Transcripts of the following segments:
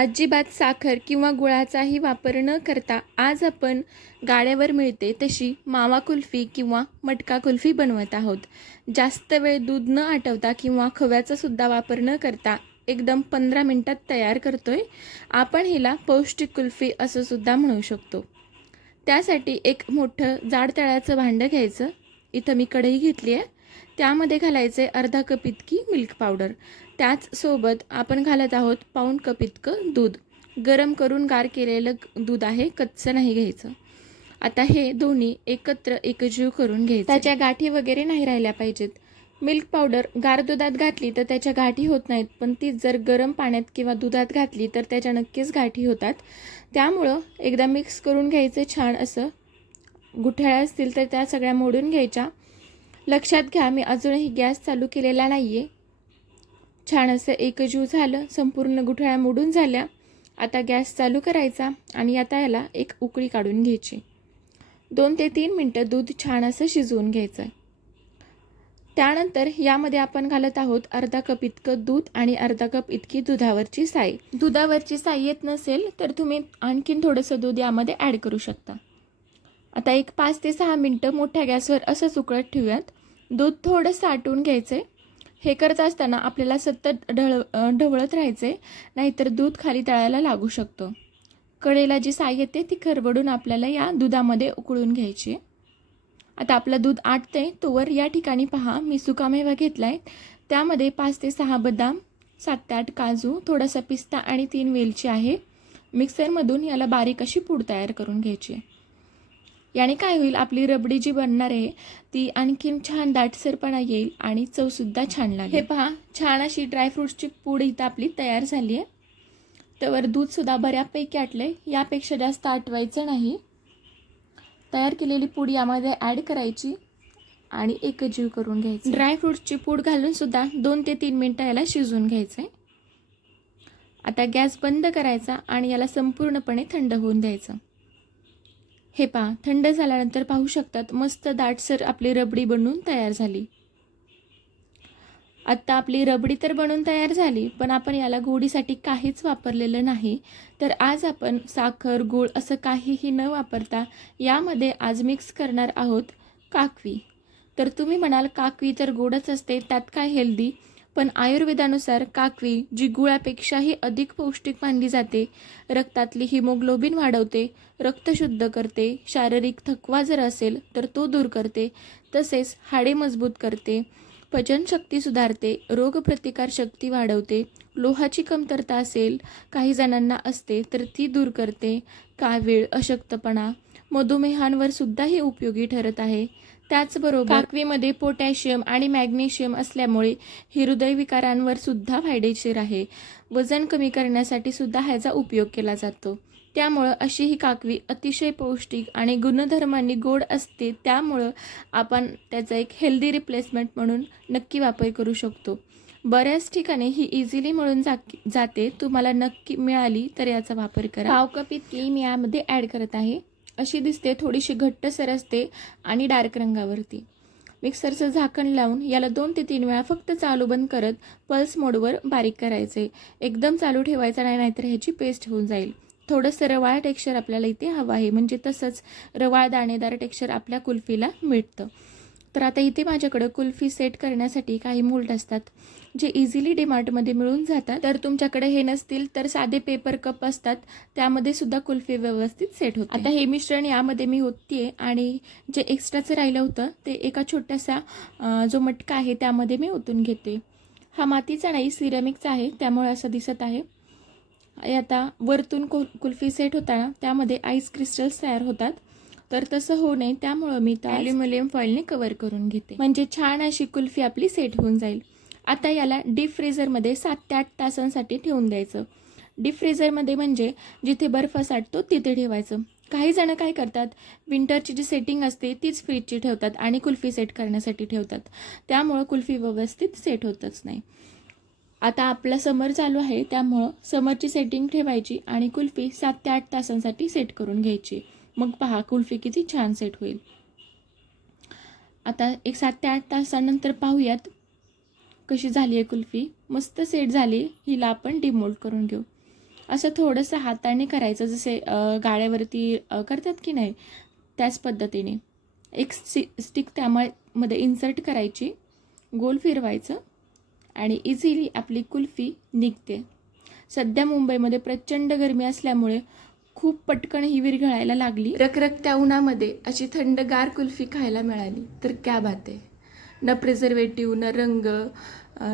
अजिबात साखर किंवा गुळाचाही वापर न करता आज आपण गाड्यावर मिळते तशी मावा कुल्फी किंवा मटका कुल्फी बनवत आहोत. जास्त वेळ दूध न आटवता किंवा खव्याचासुद्धा वापर न करता एकदम पंधरा मिनटात तयार करतोय. आपण हिला पौष्टिक कुल्फी असं सुद्धा म्हणू शकतो. त्यासाठी एक मोठं जाड तळ्याचं भांडं घ्यायचं. इथं मी कढई घेतली आहे त्यामध्ये घालायचे अर्धा कप इतकी मिल्क पावडर त्याचसोबत आपण घालत आहोत पाऊण कप इतकं दूध. गरम करून गार केलेलं दूध आहे कच्चं नाही घ्यायचं. आता हे दोन्ही एकत्र एकजीव करून घ्यायचं. त्याच्या गाठी वगैरे नाही राहिल्या पाहिजेत. मिल्क पावडर गार दुधात घातली तर त्याच्या गाठी होत नाहीत पण ती जर गरम पाण्यात किंवा दुधात घातली तर त्याच्या नक्कीच गाठी होतात. त्यामुळं एकदा मिक्स करून घ्यायचं छान असं. गुठळ्या असतील तर त्या सगळ्या मोडून घ्यायच्या. लक्षात घ्या मी अजूनही गॅस चालू केलेला नाही आहे छान असं एकजीव झालं संपूर्ण गुठळ्या मोडून झाल्या. आता गॅस चालू करायचा आणि आता याला एक उकळी काढून घ्यायची. दोन ते तीन मिनटं दूध छान असं शिजवून घ्यायचं आहे त्यानंतर यामध्ये आपण घालत आहोत अर्धा कप इतकं दूध आणि अर्धा कप इतकी दुधावरची साई. दुधावरची साई येत नसेल तर तुम्ही आणखीन थोडंसं दूध यामध्ये ॲड करू शकता. आता एक पाच ते सहा मिनटं मोठ्या गॅसवर असंच उकळत ठेवूयात. दूध थोडं साठवून घ्यायचं आहे हे करत असताना आपल्याला सतत ढळ ढवळत राहायचं आहे नाहीतर दूध खाली तळायला लागू शकतो. कडेला जी साई येते ती खरबडून आपल्याला या दुधामध्ये उकळून घ्यायची. आहे आता आपलं दूध आटतंय तोवर या ठिकाणी पहा. मी सुकामेवा घेतला आहे त्यामध्ये पाच ते सहा बदाम सात ते आठ काजू थोडासा पिस्ता आणि तीन वेलची आहे. मिक्सरमधून याला बारीक अशी पूड तयार करून घ्यायची. आहे याने काय होईल? आपली रबडी जी बनणार आहे ती आणखीन छान दाटसरपणा येईल आणि चवसुद्धा छान लागेल. हे पहा छान अशी ड्रायफ्रूट्सची पूड इथं आपली तयार झाली आहे. त्यावर दूधसुद्धा बऱ्यापैकी आटले यापेक्षा जास्त आटवायचं नाही. तयार केलेली पूड यामध्ये ॲड करायची आणि एकजीव करून घ्यायची. ड्रायफ्रूट्सची पूड घालून सुद्धा दोन ते तीन मिनटं याला शिजवून घ्यायचं आहे आता गॅस बंद करायचा आणि याला संपूर्णपणे थंड होऊन द्यायचं. हे पहा थंड झाल्यानंतर पाहू शकतात मस्त दाटसर आपली रबडी बनवून तयार झाली. आत्ता आपली रबडी तर बनवून तयार झाली पण आपण याला गोडीसाठी काहीच वापरलेलं नाही. तर आज आपण साखर गूळ असं काहीही न वापरता यामध्ये आज मिक्स करणार आहोत काकवी. तर तुम्ही म्हणाल काकवी तर गोडच असते त्यात काय हेल्दी? पण आयुर्वेदानुसार काकवी जी गुळापेक्षाही अधिक पौष्टिक मानली जाते रक्तातली हिमोग्लोबिन वाढवते रक्त शुद्ध करते शारीरिक थकवा जर असेल तर तो दूर करते तसेच हाडे मजबूत करते पचनशक्ती सुधारते रोगप्रतिकार शक्ती वाढवते लोहाची कमतरता असेल काही जणांना असते तर ती दूर करते कावीळ अशक्तपणा मधुमेहांवर सुद्धा हे उपयोगी ठरत आहे. त्याचबरोबर काकवीमध्ये पोटॅशियम आणि मॅग्नेशियम असल्यामुळे ही हृदयविकारांवर सुद्धा फायदेशीर आहे. वजन कमी करण्यासाठी सुद्धा ह्याचा उपयोग केला जातो. त्यामुळं अशी ही काकवी अतिशय पौष्टिक आणि गुणधर्मांनी गोड असते त्यामुळं आपण त्याचा एक हेल्दी रिप्लेसमेंट म्हणून नक्की वापर करू शकतो. बऱ्याच ठिकाणी ही इझिली मिळून जा जाते. तुम्हाला नक्की मिळाली तर याचा वापर करा. पाव कप इतकी मी यामध्ये ॲड करत आहे. अशी दिसते थोडीशी घट्टसर असते आणि डार्क रंगावरती. मिक्सरचं झाकण लावून याला दोन ते तीन वेळा फक्त चालू बंद करत पल्स मोडवर बारीक करायचे. एकदम चालू ठेवायचा नाही नाहीतर ह्याची पेस्ट होऊन जाईल. थोडंसं रवाळ टेक्स्चर आपल्याला इथे हवं आहे म्हणजे तसंच रवाळ दाणेदार टेक्स्चर आपल्या कुल्फीला मिळतं. तर आता इथे माझ्याकडं कुल्फी सेट करण्यासाठी काही मोल्ड असतात जे इझिली डिमार्टमध्ये मिळून जातात. तर तुमच्याकडे हे नसतील तर साधे पेपर कप असतात त्यामध्ये सुद्धा कुल्फी व्यवस्थित सेट होते. आता हे मिश्रण यामध्ये मी ओतते आणि जे एक्स्ट्राचं राहिलं होतं ते एका छोट्यासा जो मटका आहे त्यामध्ये मी ओतून घेते. हा मातीचा नाही सिरेमिकचा आहे त्यामुळे असं दिसत आहे. आता वरतून कुल कुल्फी सेट होताना त्यामध्ये आईस क्रिस्टल्स तयार होतात. तर तसं होऊ नये त्यामुळं मी त्या ॲल्युमिनियम फॉईलने कवर करून घेते. म्हणजे छान अशी कुल्फी आपली सेट होऊन जाईल. आता याला डीप फ्रीझरमध्ये सात ते आठ तासांसाठी ठेवून द्यायचं. डीप फ्रीझरमध्ये म्हणजे जिथे बर्फ साठतो तिथे ठेवायचं. काही जण काय करतात विंटरची जी सेटिंग असते तीच फ्रीजची ठेवतात आणि कुल्फी सेट करण्यासाठी ठेवतात. त्यामुळं कुल्फी व्यवस्थित सेट होतच नाही. आता आपला समर चालू आहे त्यामुळं समरची सेटिंग ठेवायची आणि कुल्फी सात ते आठ तासांसाठी सेट करून घ्यायची. मग पहा कुल्फी किती छान सेट होईल. आता एक सात ते आठ तासानंतर पाहूयात कशी झाली आहे कुल्फी. मस्त सेट झाली हिला आपण डिमोल्ड करून घेऊ. असं थोडंसं हाताने करायचं जसे गाळ्यावरती करतात की नाही त्याच पद्धतीने. एक स्टि स्टिक त्यामुळे मध्ये इन्सर्ट करायची गोल फिरवायचं आणि इझिली आपली कुल्फी निघते. सध्या मुंबईमध्ये प्रचंड गरमी असल्यामुळे खूप पटकन ही विरघळायला लागली. रखरखत्या उन्हामध्ये अशी थंडगार कुल्फी खायला मिळाली. तर क्या बात आहे. न प्रिझर्वेटिव्ह न रंग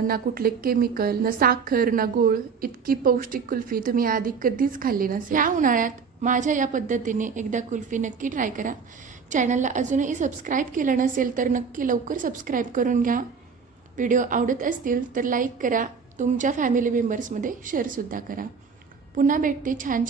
ना कुठले केमिकल ना साखर ना गोळ इतकी पौष्टिक कुल्फी तुम्ही आधी कधीच खाल्ली नसेल. या उन्हाळ्यात माझ्या या पद्धतीने एकदा कुल्फी नक्की ट्राय करा. चॅनलला अजूनही सबस्क्राईब केलं नसेल तर नक्की लवकर सबस्क्राईब करून घ्या. व्हिडिओ आवडत असतील तर लाईक करा. तुमच्या फॅमिली मेंबर्समध्ये शेअरसुद्धा करा. पुन्हा भेटते छान छान